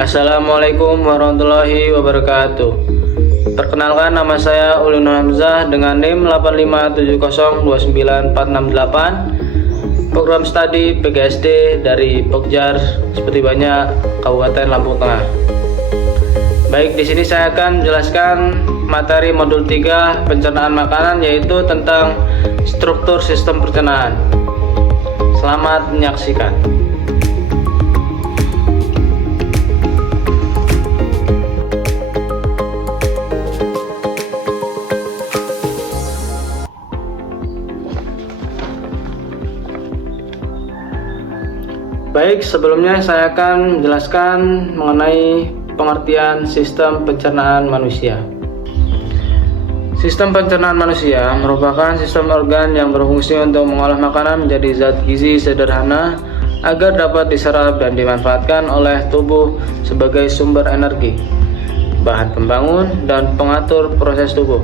Assalamualaikum warahmatullahi wabarakatuh. Perkenalkan, nama saya Ulun Hamzah dengan NIM 857029468, program studi PGSD dari Pokjar seperti banyak Kabupaten Lampung Tengah. Baik, di sini saya akan menjelaskan materi modul 3 pencernaan makanan, yaitu tentang struktur sistem pencernaan. Selamat menyaksikan. Baik, sebelumnya saya akan menjelaskan mengenai pengertian sistem pencernaan manusia. Sistem pencernaan manusia merupakan sistem organ yang berfungsi untuk mengolah makanan menjadi zat gizi sederhana agar dapat diserap dan dimanfaatkan oleh tubuh sebagai sumber energi, bahan pembangun, dan pengatur proses tubuh.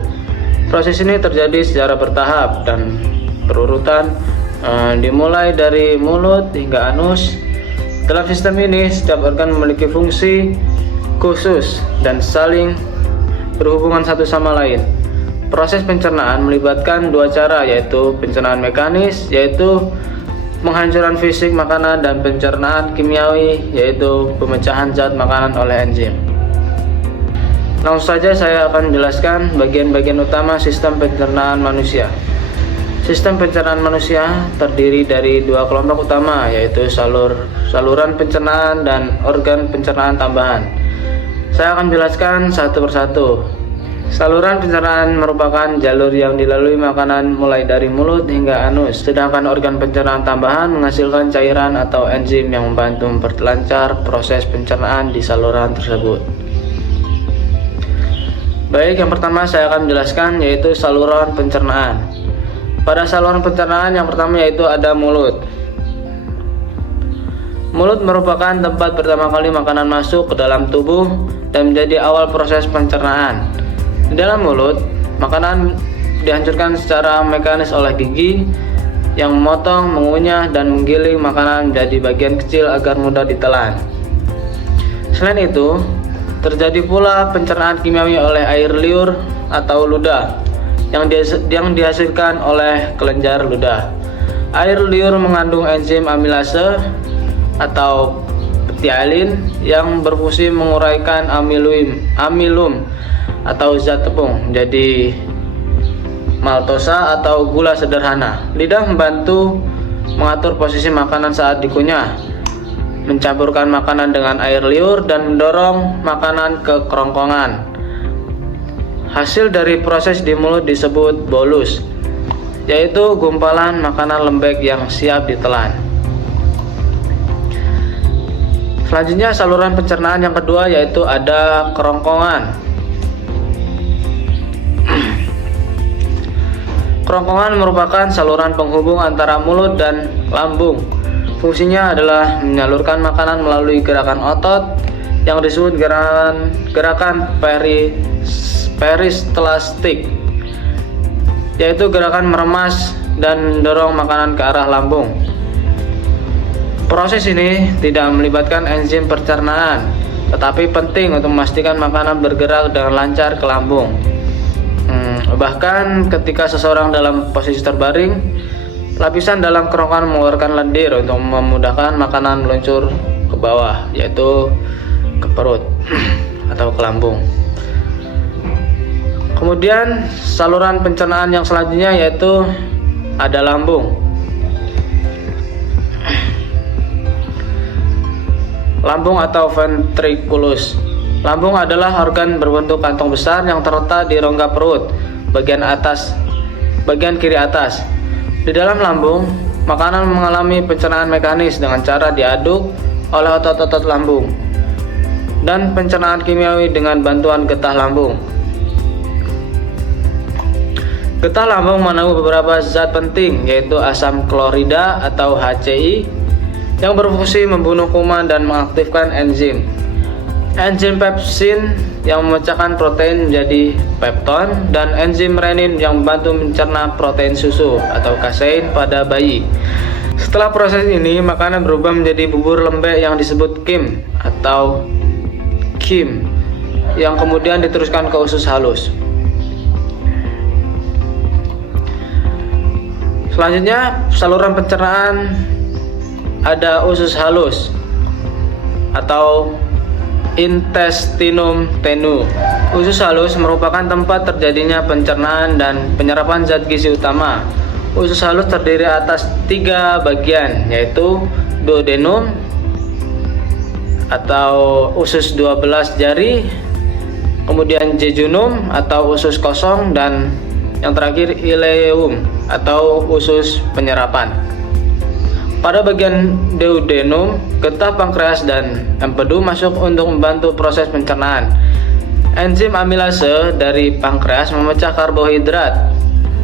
Proses ini terjadi secara bertahap dan berurutan, dimulai dari mulut hingga anus. Dalam sistem ini, setiap organ memiliki fungsi khusus dan saling berhubungan satu sama lain. Proses pencernaan melibatkan dua cara, yaitu pencernaan mekanis, yaitu penghancuran fisik makanan, dan pencernaan kimiawi, yaitu pemecahan zat makanan oleh enzim. Langsung saja saya akan menjelaskan bagian-bagian utama sistem pencernaan manusia. Sistem pencernaan manusia terdiri dari dua kelompok utama, yaitu saluran pencernaan dan organ pencernaan tambahan. Saya akan menjelaskan satu persatu. Saluran pencernaan merupakan jalur yang dilalui makanan mulai dari mulut hingga anus, sedangkan organ pencernaan tambahan menghasilkan cairan atau enzim yang membantu memperlancar proses pencernaan di saluran tersebut. Baik, yang pertama saya akan menjelaskan yaitu saluran pencernaan. Pada saluran pencernaan yang pertama yaitu ada mulut. Mulut merupakan tempat pertama kali makanan masuk ke dalam tubuh dan menjadi awal proses pencernaan. Di dalam mulut, makanan dihancurkan secara mekanis oleh gigi yang memotong, mengunyah, dan menggiling makanan menjadi bagian kecil agar mudah ditelan. Selain itu, terjadi pula pencernaan kimiawi oleh air liur atau ludah yang dihasilkan oleh kelenjar ludah. Air liur mengandung enzim amilase atau ptialin yang berfungsi menguraikan amilum atau zat tepung menjadi maltosa atau gula sederhana. Lidah membantu mengatur posisi makanan saat dikunyah, mencampurkan makanan dengan air liur, dan mendorong makanan ke kerongkongan. Hasil dari proses di mulut disebut bolus, yaitu gumpalan makanan lembek yang siap ditelan. Selanjutnya, saluran pencernaan yang kedua yaitu ada kerongkongan. Kerongkongan merupakan saluran penghubung antara mulut dan lambung. Fungsinya adalah menyalurkan makanan melalui gerakan otot yang disebut gerakan peristelastik, yaitu gerakan meremas dan mendorong makanan ke arah lambung. Proses ini tidak melibatkan enzim pencernaan, tetapi penting untuk memastikan makanan bergerak dengan lancar ke lambung. Bahkan ketika seseorang dalam posisi terbaring, lapisan dalam kerongkongan mengeluarkan lendir untuk memudahkan makanan meluncur ke bawah, yaitu ke perut atau ke lambung. Kemudian saluran pencernaan yang selanjutnya yaitu ada lambung. Lambung atau ventriculus. Lambung adalah organ berbentuk kantong besar yang terletak di rongga perut, bagian kiri atas. Di dalam lambung, makanan mengalami pencernaan mekanis dengan cara diaduk oleh otot-otot lambung, dan pencernaan kimiawi dengan bantuan getah lambung. Getah lambung mengandung beberapa zat penting, yaitu asam klorida atau HCl yang berfungsi membunuh kuman dan mengaktifkan enzim. Enzim pepsin yang memecahkan protein menjadi pepton, dan enzim renin yang membantu mencerna protein susu atau kasein pada bayi. Setelah proses ini, makanan berubah menjadi bubur lembek yang disebut kim atau Kim yang kemudian diteruskan ke usus halus. Selanjutnya, saluran pencernaan ada usus halus atau intestinum tenue. Usus halus merupakan tempat terjadinya pencernaan dan penyerapan zat gizi utama. Usus halus terdiri atas 3 bagian, yaitu duodenum atau usus 12 jari, kemudian jejunum atau usus kosong, dan yang terakhir ileum atau usus penyerapan. Pada bagian duodenum, getah pankreas dan empedu masuk untuk membantu proses pencernaan. Enzim amilase dari pankreas memecah karbohidrat,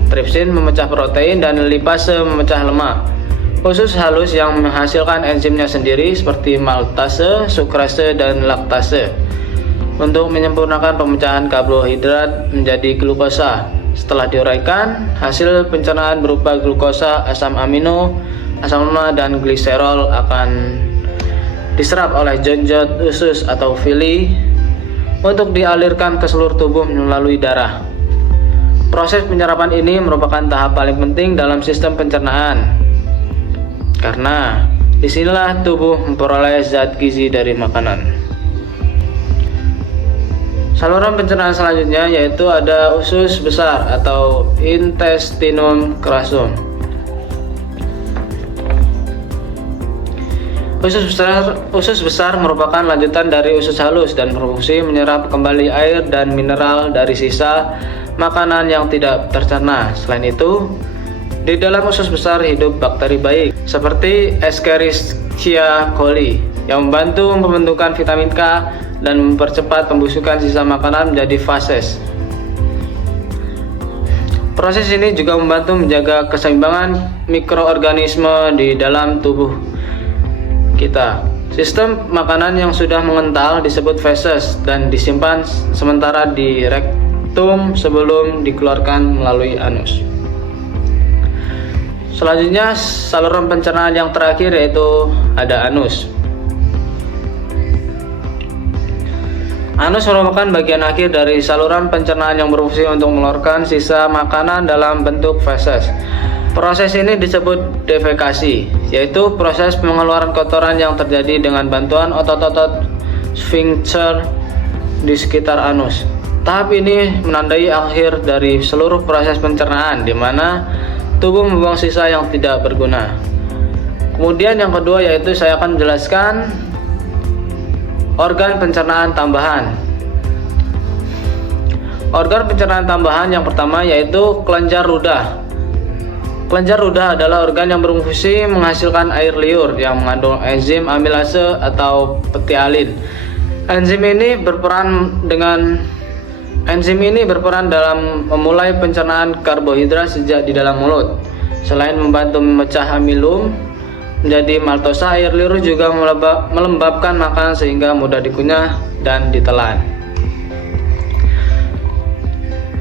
tripsin memecah protein, dan lipase memecah lemak. Usus halus yang menghasilkan enzimnya sendiri seperti maltase, sukrase, dan laktase untuk menyempurnakan pemecahan karbohidrat menjadi glukosa. Setelah diuraikan, hasil pencernaan berupa glukosa, asam amino, asam lemak, dan gliserol akan diserap oleh jonjot usus atau villi untuk dialirkan ke seluruh tubuh melalui darah. Proses penyerapan ini merupakan tahap paling penting dalam sistem pencernaan, karena disinilah tubuh memperoleh zat gizi dari makanan. Saluran pencernaan selanjutnya yaitu ada usus besar atau intestinum crassum. Usus besar merupakan lanjutan dari usus halus dan berfungsi menyerap kembali air dan mineral dari sisa makanan yang tidak tercerna. Selain itu, di dalam usus besar hidup bakteri baik seperti Escherichia coli yang membantu pembentukan vitamin K dan mempercepat pembusukan sisa makanan menjadi fases. Proses ini juga membantu menjaga keseimbangan mikroorganisme di dalam tubuh kita. Sistem makanan yang sudah mengental disebut feses dan disimpan sementara di rektum sebelum dikeluarkan melalui anus. Selanjutnya, saluran pencernaan yang terakhir yaitu ada anus. Anus merupakan bagian akhir dari saluran pencernaan yang berfungsi untuk mengeluarkan sisa makanan dalam bentuk feses. Proses ini disebut defekasi, yaitu proses pengeluaran kotoran yang terjadi dengan bantuan otot-otot sphincter di sekitar anus. Tahap ini menandai akhir dari seluruh proses pencernaan, di mana tubuh membuang sisa yang tidak berguna. Kemudian yang kedua yaitu saya akan menjelaskan organ pencernaan tambahan. Organ pencernaan tambahan yang pertama yaitu kelenjar ludah. Kelenjar ludah adalah organ yang berfungsi menghasilkan air liur yang mengandung enzim amilase atau ptyalin. Enzim ini berperan dalam memulai pencernaan karbohidrat sejak di dalam mulut. Selain membantu memecah amilum menjadi maltosa, air liur juga melembabkan makanan sehingga mudah dikunyah dan ditelan.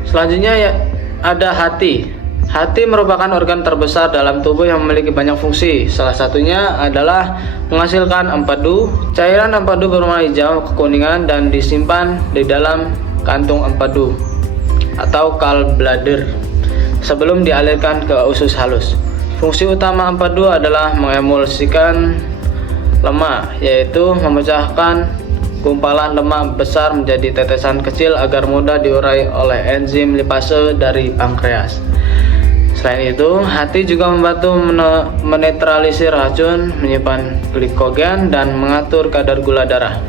Selanjutnya ya, ada hati. Hati merupakan organ terbesar dalam tubuh yang memiliki banyak fungsi. Salah satunya adalah menghasilkan empedu. Cairan empedu berwarna hijau kekuningan dan disimpan di dalam kantung empedu atau gallbladder sebelum dialirkan ke usus halus. Fungsi utama empedu adalah mengemulsikan lemak, yaitu memecahkan gumpalan lemak besar menjadi tetesan kecil agar mudah diurai oleh enzim lipase dari pankreas. Selain itu, hati juga membantu menetralisir racun, menyimpan glikogen, dan mengatur kadar gula darah.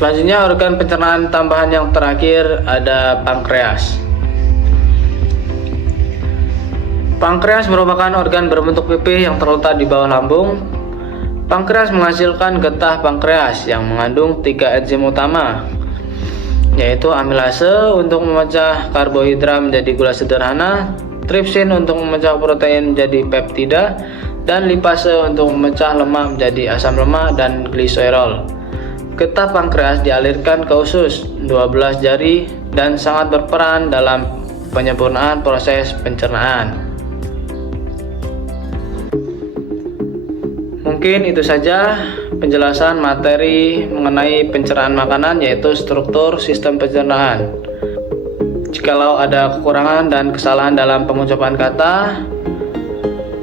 Selanjutnya, organ pencernaan tambahan yang terakhir ada pankreas. Pankreas merupakan organ berbentuk pipih yang terletak di bawah lambung. Pankreas menghasilkan getah pankreas yang mengandung 3 enzim utama, yaitu amilase untuk memecah karbohidrat menjadi gula sederhana, tripsin untuk memecah protein menjadi peptida, dan lipase untuk memecah lemak menjadi asam lemak dan gliserol. Getah pankreas dialirkan ke usus 12 jari dan sangat berperan dalam penyempurnaan proses pencernaan. Mungkin itu saja penjelasan materi mengenai pencernaan makanan, yaitu struktur sistem pencernaan. Jikalau ada kekurangan dan kesalahan dalam pengucapan kata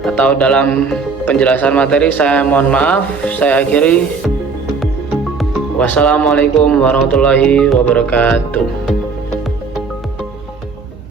atau dalam penjelasan materi, saya mohon maaf. Saya akhiri. Wassalamualaikum warahmatullahi wabarakatuh.